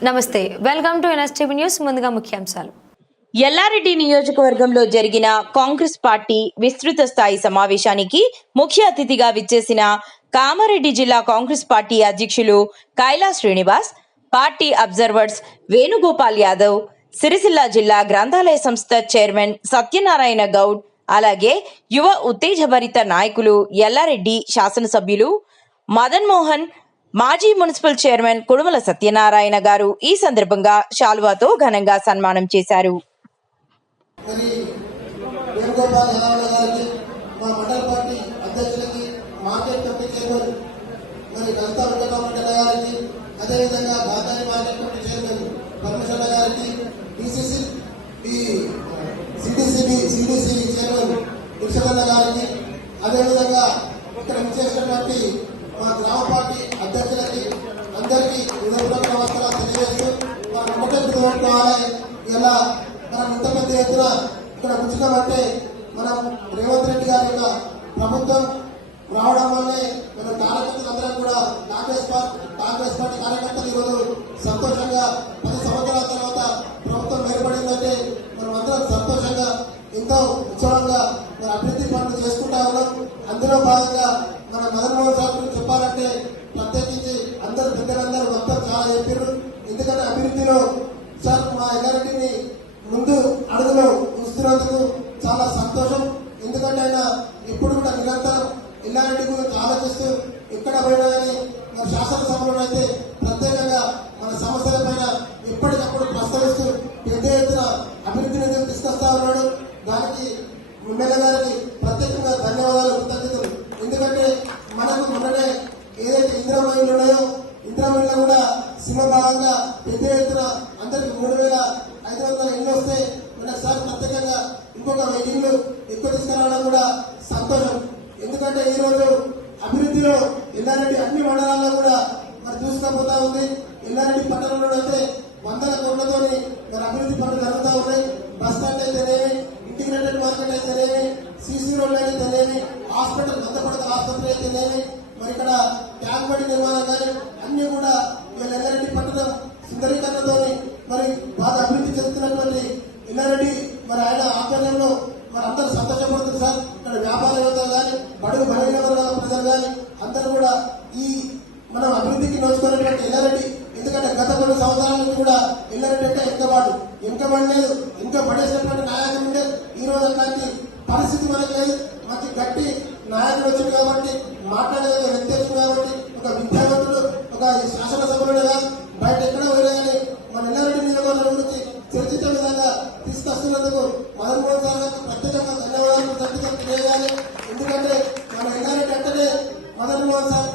నమస్తే welcome to NSTV news ముందుగా ముఖ్యాంశాలు. ఎల్లారెడ్డి నియోజకవర్గంలో జరిగిన కాంగ్రెస్ పార్టీ విస్తృత స్థాయి సమావేశానికి ముఖ్య అతిథిగా విచ్చేసిన కామారెడ్డి జిల్లా కాంగ్రెస్ పార్టీ అధ్యక్షులు కైలాస్ శ్రీనివాస్ పార్టీ అబ్జర్వర్స్ వేణుగోపాల్ యాదవ్ సిరిసిల్ల జిల్లా గ్రంథాలయ సంస్థ చైర్మన్ సత్యనారాయణ గౌడ్ అలాగే యువ ఉత్తేజభరిత నాయకులు ఎల్లారెడ్డి శాసనసభ్యులు మదన్ మోహన్ మాజీ మున్సిపల్ చైర్మన్ కుడుమల సత్యనారాయణ గారు ఈ సందర్భంగా శాలువాతో ఘనంగా సన్మానం చేశారు. అదేవిధంగా ఇక్కడ విచ్చేసినటువంటి మా గ్రామ పార్టీ అధ్యక్షులకి అందరికీ హృదయపూర్వక నమస్కారాలు తెలియజేస్తూ మా నమ్మకం గుర్తుపెట్టుకోవాలి ఇలా మనం ఇంత పెద్ద ఎత్తున ఇక్కడ కూర్చున్నామంటే మనం రేవంత్ రెడ్డి గారి యొక్క ప్రభుత్వం రావడం వల్లే మన కార్యకర్తలందరం కూడా కాంగ్రెస్ పార్టీ కాంగ్రెస్ పార్టీ కార్యకర్తలు ఈరోజు సంతోషంగా పది సంవత్సరాలు ఎంతో ఉత్సవంగా మన అభివృద్ధి పనులు చేసుకుంటా ఉన్నాం. అందులో భాగంగా మన మదన్ మోహన్ సార్ గురించి చెప్పాలంటే ప్రత్యేకించి అందరు పెద్దలందరూ మొత్తం చాలా చెప్పారు ఎందుకంటే అభివృద్ధిలో సార్ మా ఎల్లారెడ్డిని ముందు అడుగులో ఉంచుతున్నందుకు చాలా సంతోషం. ఎందుకంటే ఆయన ఇప్పుడు కూడా నిరంతరం ఎల్లారెడ్డి గురించి ఆలోచిస్తూ ఎక్కడ పోయినా కానీ మన శాసనసభలో అయితే ప్రత్యేకంగా మన సమస్యల పైన ఎప్పటికప్పుడు ప్రస్తావిస్తూ పెద్ద ఎత్తున అభివృద్ధిని తీసుకొస్తా ఉన్నాడు. దానికి ఎమ్మెల్యే గారికి ప్రత్యేకంగా ధన్యవాదాలు కృతజ్ఞతలు. ఎందుకంటే మనకు మొన్ననే ఏదైతే ఇంద్రమైలు ఉన్నాయో ఇంద్రమైల్లో కూడా సింహ భాగంగా పెద్ద ఎత్తున అందరికి మూడు వేల ఐదు వందల ఇళ్ళు వస్తే మనకు సార్ ప్రత్యేకంగా ఇంకొక వెయ్యి ఇళ్ళు ఎక్కువ తీసుకురావడం కూడా సంతోషం. ఎందుకంటే ఈ రోజు అభివృద్ధిలో ఎల్లారెడ్డి అన్ని మండలాల్లో కూడా మరి చూసుకోపోతా ఉంది. ఎల్లారెడ్డి పట్టణంలో అయితే వందల కోట్లతోని మరి అభివృద్ధి పనులు జరుగుతూ ఉన్నాయి. బస్ స్టాండ్ అయితేనేమి ఇంటిగ్రేటెడ్ మార్కెట్ అయితేనేమి సీసీ రోడ్లు అయితేనేమి హాస్పిటల్ మందపడత ఆసుపత్రి అయితేనేమి మరి ఇక్కడ ట్యాంక్ బడి నిర్మాణం కానీ అన్ని కూడా వీళ్ళ ఎల్లారెడ్డి పట్టణం సుందరీకరణతోని మరి బాగా అభివృద్ధి చెందుతున్నటువంటి ఎల్లారెడ్డి మరి ఆయన ఆధ్వర్యంలో మరి అందరూ సంతోషపడుతుంది సార్. ఇక్కడ వ్యాపారవేత్తలు కానీ బడుగు బలహీన ప్రజలు కానీ అందరూ కూడా ఈ మనం అభివృద్ధికి నోచుకున్నటువంటి ఎల్లారెడ్డి ఎందుకంటే గత కొన్ని సంవత్సరాల నుంచి కూడా ఎల్లారెడ్డి అంటే ఎంకబాడు ఎంకబడి లేదు ఇంకా పడేసినటువంటి నాయకులు ఉండే ఈ రోజు అట్లాంటి పరిస్థితి మనకి లేదు. మనకి గట్టి నాయకుడు వచ్చింది కాబట్టి మాట్లాడే వ్యక్తి వచ్చింది కాబట్టి ఒక విద్యావంతుడు ఒక శాసనసభ్యుడు కాదు. బయట ఎక్కడ పోయినా కానీ మన ఎల్లారెడ్డి నియోజకవర్గం గురించి చర్చించే విధంగా తీసుకొస్తున్నందుకు మదన్ మోహన్ సార్ గారికి ప్రత్యేకంగా ధన్యవాదాలు ప్రత్యేకంగా తెలియజేయాలి. ఎందుకంటే మన ఎల్లారెడ్డి అంటేనే మదన్ మోహన్ సార్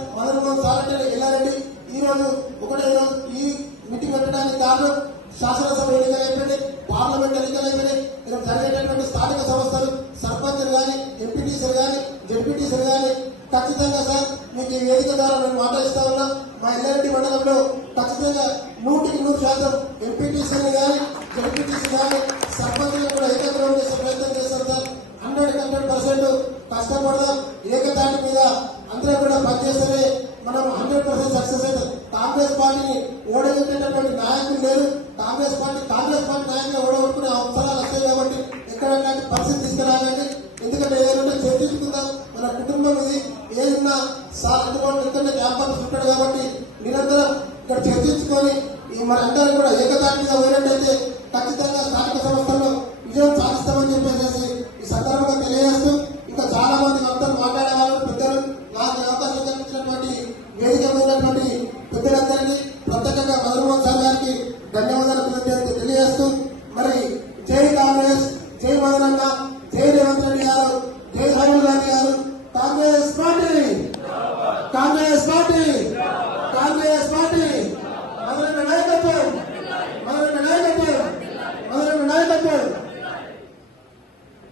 శాసనసభ ఎన్నికలు అయిపోయినాయి పార్లమెంట్ ఎన్నికలు అయిపోయినాయి. ఇక్కడ జరిగేటటువంటి స్థానిక సంస్థలు సర్పంచ్లు కానీ ఎంపీటీసీలు కానీ జడ్పీటీసీలు కానీ ఖచ్చితంగా సార్ మీకు ఈ వేదిక ద్వారా నేను మాట్లాడిస్తా ఉన్నా. మా ఎల్లారెడ్డి మండలంలో ఖచ్చితంగా నూటికి నూరు శాతం ఎంపీటీసీలు కానీ జడ్పీటీసీ కానీ సర్పంచులు కూడా ఏకగ్రహం చేసే ప్రయత్నం చేస్తారు సార్. హండ్రెడ్ హండ్రెడ్ పర్సెంట్ కష్టపడదాం. ఏకతాటి మీద అందరూ కూడా పనిచేస్తేనే మనం హండ్రెడ్ పర్సెంట్ సక్సెస్ అవుతాం కాంగ్రెస్ పార్టీని ఓడగొట్టేటటువంటి నాయకులు లేరు. కాంగ్రెస్ పార్టీ కాంగ్రెస్ పార్టీ నాయకులు ఓడగొట్టుకునే అవసరాలు వస్తాయి కాబట్టి ఎక్కడ పరిస్థితి తీసుకురాలండి ఎందుకంటే ఏదంటే చర్చించుకుందాం మన కుటుంబం ఇది. ఏదైనా సార్ అందుబాటులో ఎందుకంటే క్యాంపస్ ఉంటాడు కాబట్టి నిరంతరం ఇక్కడ చర్చించుకొని ఈ మన అందరం కూడా ఏకతాటి పోయినట్టయితే ఖచ్చితంగా స్థానిక సంస్థల్లో విజయం సాధిస్తామని చెప్పేసి ఈ సందర్భంగా తెలియజేస్తూ